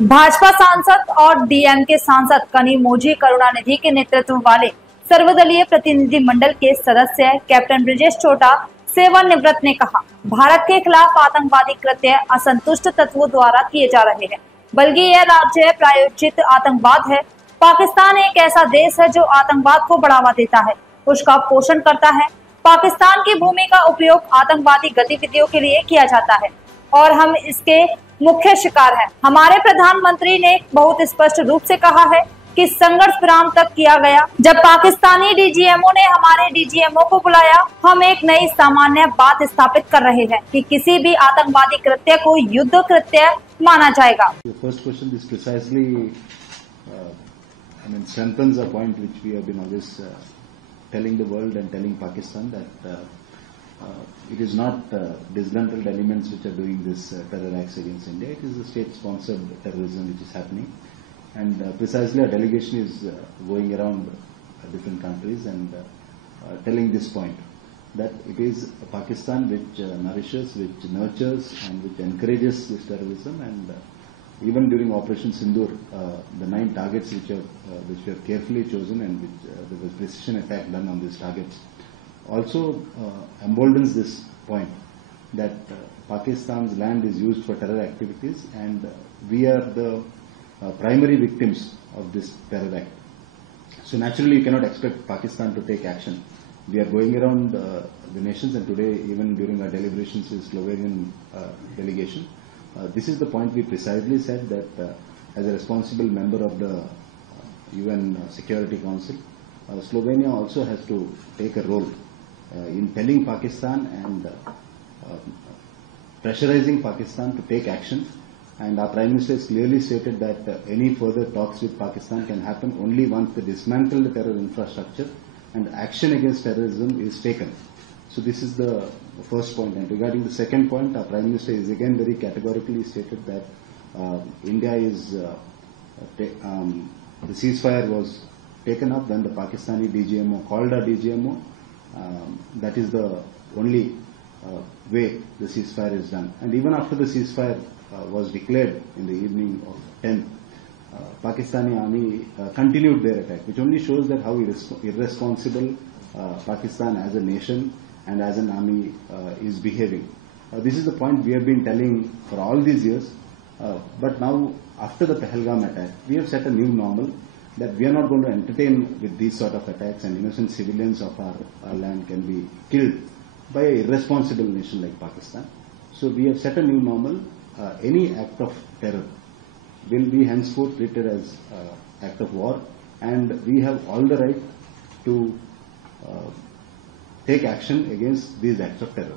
भाजपा सांसद और डीएमके सांसद कनिमोझी करुणानिधि के नेतृत्व वाले सर्वदलीय प्रतिनिधि मंडल के सदस्य कैप्टन ब्रिजेश चोटा सेवानिवृत्त ने कहा, भारत के खिलाफ आतंकवादी कृत्य असंतुष्ट तत्वों द्वारा किए जा रहे हैं, बल्कि यह राज्य प्रायोजित आतंकवाद है। पाकिस्तान एक ऐसा देश है जो आतंकवाद को बढ़ावा देता है, उसका पोषण करता है। पाकिस्तान की भूमि का उपयोग आतंकवादी गतिविधियों के लिए किया जाता है और हम इसके मुख्य शिकार हैं। हमारे प्रधानमंत्री ने बहुत स्पष्ट रूप से कहा है कि संघर्ष विराम तक किया गया। जब पाकिस्तानी डीजीएमओ ने हमारे डीजीएमओ को बुलाया, हम एक नई सामान्य बात स्थापित कर रहे हैं कि किसी भी आतंकवादी कृत्य को युद्ध कृत्य माना जाएगा। First question is precisely, strengthens a point which we have been always telling the world and telling Pakistan that it is not disgruntled elements which are doing this terror acts against India. It is the state-sponsored terrorism which is happening, and precisely our delegation is going around different countries and telling this point, that it is Pakistan which nourishes, which nurtures, and which encourages this terrorism. And even during Operation Sindoor, the 9 targets which were carefully chosen and which there was precision attack done on these targets, also emboldens this point that Pakistan's land is used for terror activities, and we are the primary victims of this terror act. So naturally you cannot expect Pakistan to take action. We are going around the nations, and today even during our deliberations with Slovenian delegation, this is the point we precisely said, that as a responsible member of the UN Security Council, Slovenia also has to take a role in telling Pakistan and pressurizing Pakistan to take action. And our Prime Minister has clearly stated that any further talks with Pakistan can happen only once they dismantle the terror infrastructure and action against terrorism is taken. So this is the first point. And regarding the second point, our Prime Minister is again very categorically stated that India is, the ceasefire was taken up when the Pakistani DGMO called our DGMO. That is the only way the ceasefire is done. And even after the ceasefire was declared in the evening of 10th, Pakistani army continued their attack, which only shows that how irresponsible Pakistan as a nation and as an army is behaving. This is the point we have been telling for all these years, but now after the Pahalgam attack, we have set a new normal, that we are not going to entertain with these sort of attacks, and innocent civilians of our land can be killed by an irresponsible nation like Pakistan. So we have set a new normal. Any act of terror will be henceforth treated as act of war, and we have all the right to take action against these acts of terror.